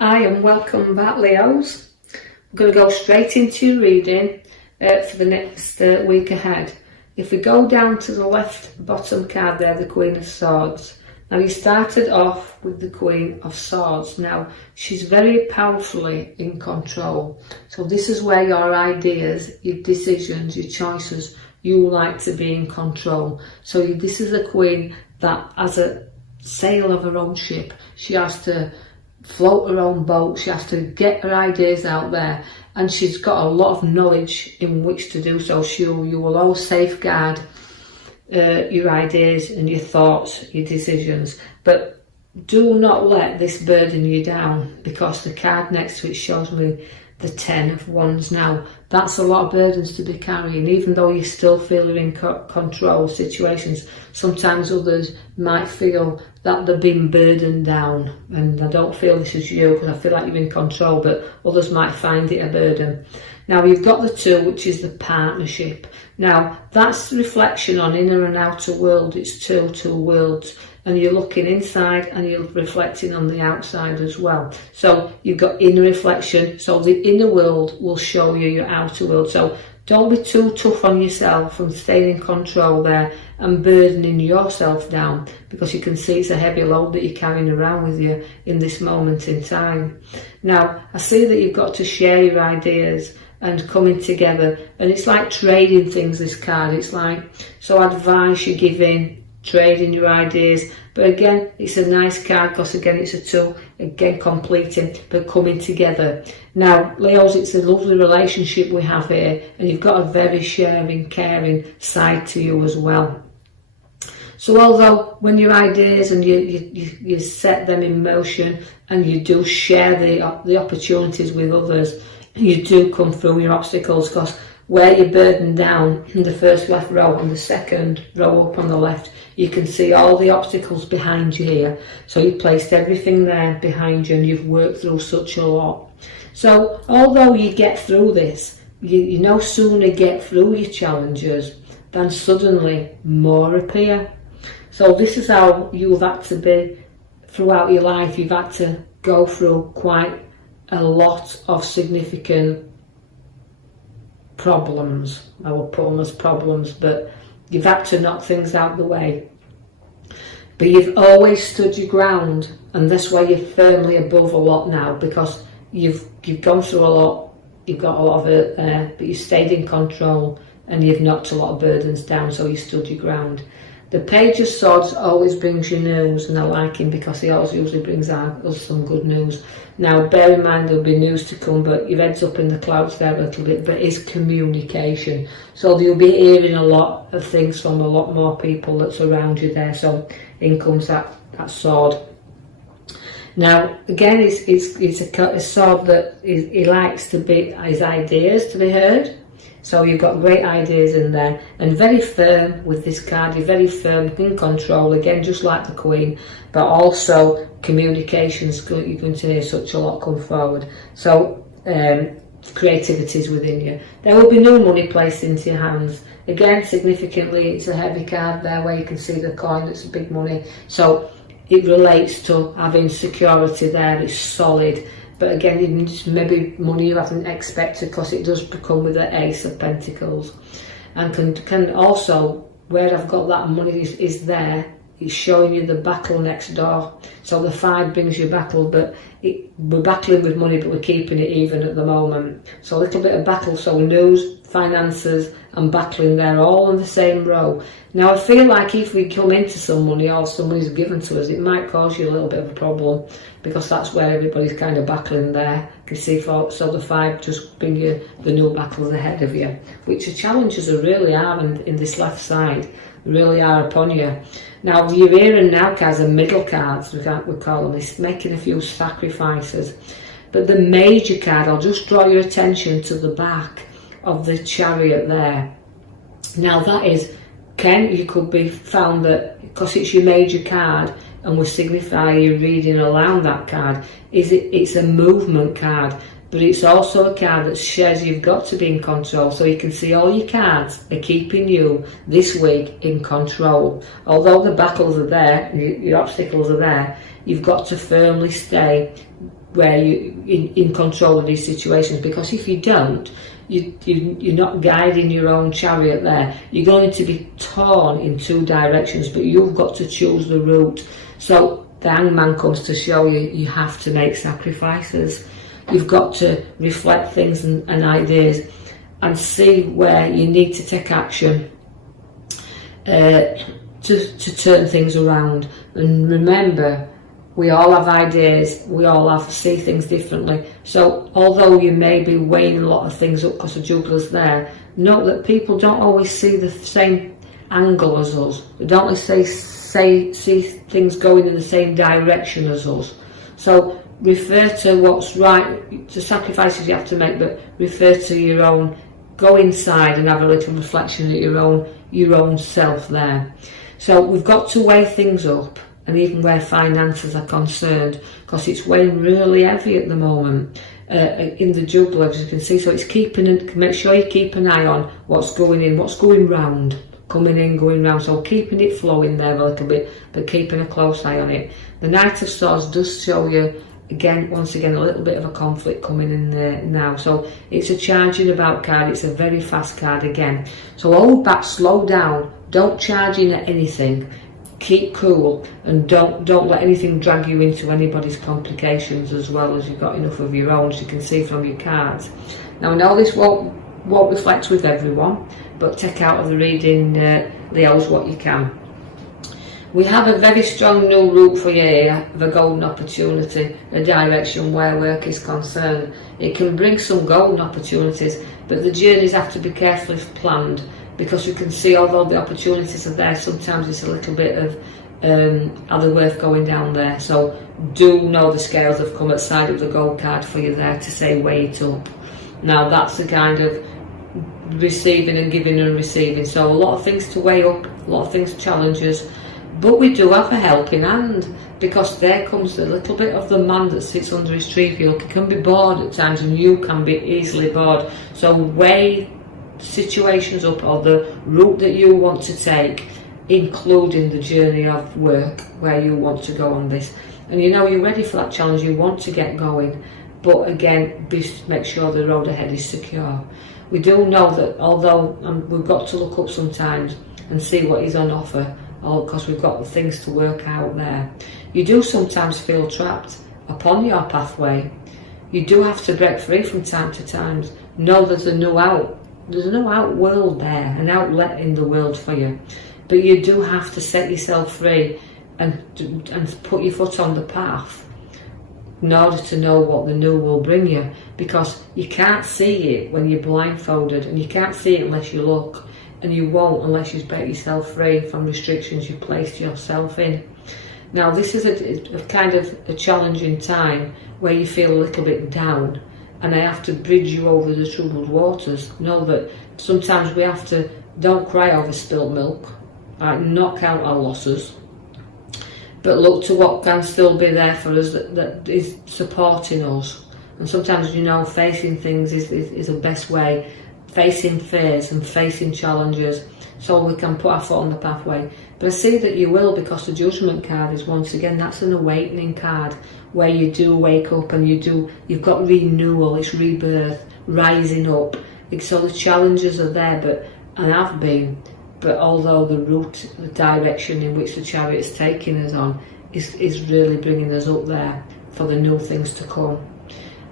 Hi and welcome back, Leos. I'm going to go straight into your reading for the next week ahead. If we go down to the left bottom card there, the Queen of Swords. Now you started off with the Queen of Swords. Now she's very powerfully in control. So this is where your ideas, your decisions, your choices, you like to be in control. So this is a queen that has a sail of her own ship. She has to float her own boat, she has to get her ideas out there, and she's got a lot of knowledge in which to do so. You will always safeguard your ideas and your thoughts, your decisions, but do not let this burden you down, because the card next to it shows me the 10 of Wands. Now that's a lot of burdens to be carrying, even though you still feel you're in control situations. Sometimes others might feel that they're being burdened down, and I don't feel this is you, because I feel like you're in control, but others might find it a burden. Now you've got the 2, which is the partnership. Now that's reflection on inner and outer world. It's two worlds, and you're looking inside and you're reflecting on the outside as well. So you've got inner reflection, so the inner world will show you your outer world. So don't be too tough on yourself and staying in control there and burdening yourself down, because you can see it's a heavy load that you're carrying around with you in this moment in time. Now I see that you've got to share your ideas and coming together, and it's like trading things, this card. It's like, so advice you're giving, trading your ideas, but again it's a nice card because again it's a 2, again completing but coming together. Now Leos, it's a lovely relationship we have here, and you've got a very sharing, caring side to you as well. So although when your ideas and you set them in motion and you do share the opportunities with others, you do come through your obstacles, because where you're burdened down in the first left row and the second row up on the left, you can see all the obstacles behind you here. So you've placed everything there behind you, and you've worked through such a lot. So although you get through this, you no sooner get through your challenges than suddenly more appear. So this is how you've had to be throughout your life. You've had to go through quite a lot of significant problems. I will put them as problems, but you've had to knock things out the way. But you've always stood your ground, and that's why you're firmly above a lot now, because you've gone through a lot, you've got a lot of it there, but you stayed in control and you've knocked a lot of burdens down, so you stood your ground. The Page of Swords always brings you news, and I like him because he always usually brings us some good news. Now bear in mind there'll be news to come, but your head's up in the clouds there a little bit, but it's communication. So you'll be hearing a lot of things from a lot more people that's around you there. So in comes that sword. Now again, it's a sword that he likes to be, his ideas to be heard. So you've got great ideas in there, and very firm with this card. You're very firm, in control, again just like the Queen, but also communications, you're going to hear such a lot come forward. So creativity is within you. There will be new money placed into your hands. Again, significantly, it's a heavy card there where you can see the coin, it's big money. So it relates to having security there, it's solid. But again, it's maybe money you haven't expected, because it does come with the Ace of Pentacles. And can also, where I've got that money is there, it's showing you the battle next door. So the 5 brings you battle, but we're battling with money, but we're keeping it even at the moment. So a little bit of battle, so news, finances and battling there, all in the same row. Now I feel like if we come into some money, or some money's given to us, it might cause you a little bit of a problem, because that's where everybody's kind of battling there. You can see, so the 5 just bring you the new battles ahead of you, which the challenges really are in this left side, really are upon you. Now your here and now cards are middle cards, we call them. It's making a few sacrifices. But the major card, I'll just draw your attention to the back of the Chariot there. Now that is, you could be found that, because it's your major card and will signify your reading around that card, it's a movement card, but it's also a card that says you've got to be in control. So you can see all your cards are keeping you this week in control. Although the battles are there, your obstacles are there, you've got to firmly stay where you in control of these situations, because if you don't, you're not guiding your own chariot there. You're going to be torn in two directions, but you've got to choose the route. So the hangman comes to show you have to make sacrifices. You've got to reflect things and ideas and see where you need to take action to turn things around. And remember, we all have ideas, we all see things differently. So although you may be weighing a lot of things up because the juggler's there, note that people don't always see the same angle as us. They don't always see things going in the same direction as us. So refer to what's right, to sacrifices you have to make, but refer to your own. Go inside and have a little reflection at your own self there. So we've got to weigh things up, and even where finances are concerned, because it's weighing really heavy at the moment in the juggler, as you can see. So it's make sure you keep an eye on what's going in, what's going round, coming in, going round. So keeping it flowing there a little bit, but keeping a close eye on it. The Knight of Swords does show you, once again, a little bit of a conflict coming in there now. So it's a charging about card. It's a very fast card again. So hold back, slow down. Don't charge in at anything. Keep cool, and don't let anything drag you into anybody's complications, as well as you've got enough of your own, as you can see from your cards. Now I know this won't reflect with everyone, but take out of the reading, Leos, what you can. We have a very strong new route for you here, of a golden opportunity, a direction where work is concerned. It can bring some golden opportunities, but the journeys have to be carefully planned, because you can see, although the opportunities are there, sometimes it's a little bit of are they worth going down there. So do know the scales have come at the side of the gold card for you there to say weigh it up. Now that's the kind of receiving and giving and receiving. So a lot of things to weigh up, a lot of things challenges, but we do have a helping hand, because there comes a little bit of the man that sits under his tree. If you look, he can be bored at times, and you can be easily bored. So weigh situations up, or the route that you want to take, including the journey of work where you want to go on this. And you know you're ready for that challenge, you want to get going, but again, make sure the road ahead is secure. We do know that although we've got to look up sometimes and see what is on offer, because we've got things to work out there, you do sometimes feel trapped upon your pathway. You do have to break free from time to time. Know there's a new out. There's no out world there, an outlet in the world for you, but you do have to set yourself free and put your foot on the path in order to know what the new will bring you, because you can't see it when you're blindfolded, and you can't see it unless you look, and you won't unless you break yourself free from restrictions you've placed yourself in. Now this is a kind of a challenging time where you feel a little bit down, and I have to bridge you over the troubled waters. Know that sometimes we have to, don't cry over spilt milk, not count our losses, but look to what can still be there for us that is supporting us. And sometimes, you know, facing things is the best way, facing fears and facing challenges, so we can put our foot on the pathway. But I see that you will, because the Judgment card is, once again, that's an awakening card, where you do wake up and you've got renewal, it's rebirth, rising up. So the challenges are there, and have been, but although the route, the direction in which the chariot's taking us on is really bringing us up there for the new things to come.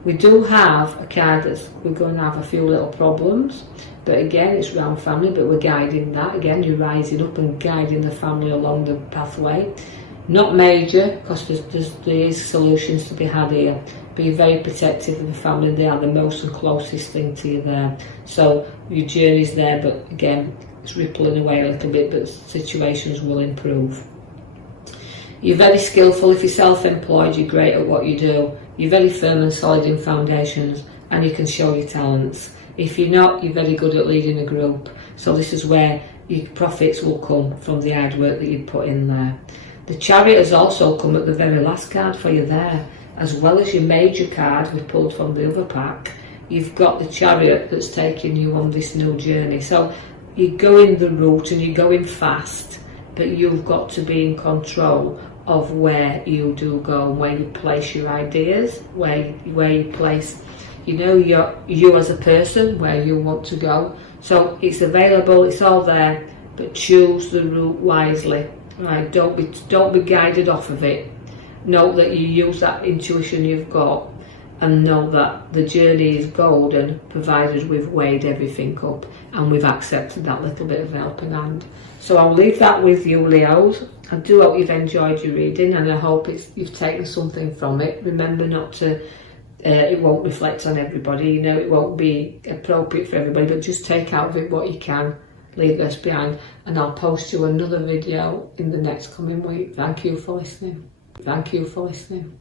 We do have a card that's, we're going to have a few little problems, but again, it's around family, but we're guiding that. Again, you're rising up and guiding the family along the pathway. Not major, because there is solutions to be had here. Be very protective of the family. They are the most and closest thing to you there. So your journey's there, but again, it's rippling away a little bit, but situations will improve. You're very skillful. If you're self-employed, you're great at what you do. You're very firm and solid in foundations, and you can show your talents. If you're not, you're very good at leading a group. So this is where your profits will come from the hard work that you put in there. The Chariot has also come at the very last card for you there, as well as your major card we pulled from the other pack. You've got the Chariot that's taking you on this new journey. So you're going the route and you're going fast, but you've got to be in control of where you do go and where you place your ideas, where you place, you know, you as a person, where you want to go. So it's available, it's all there, but choose the route wisely. Right? Don't be guided off of it. Know that you use that intuition you've got, and know that the journey is golden, provided we've weighed everything up and we've accepted that little bit of helping hand. So I'll leave that with you, Leos. I do hope you've enjoyed your reading, and I hope you've taken something from it. Remember not to, it won't reflect on everybody, you know, it won't be appropriate for everybody, but just take out of it what you can, leave this behind, and I'll post you another video in the next coming week. Thank you for listening. Thank you for listening.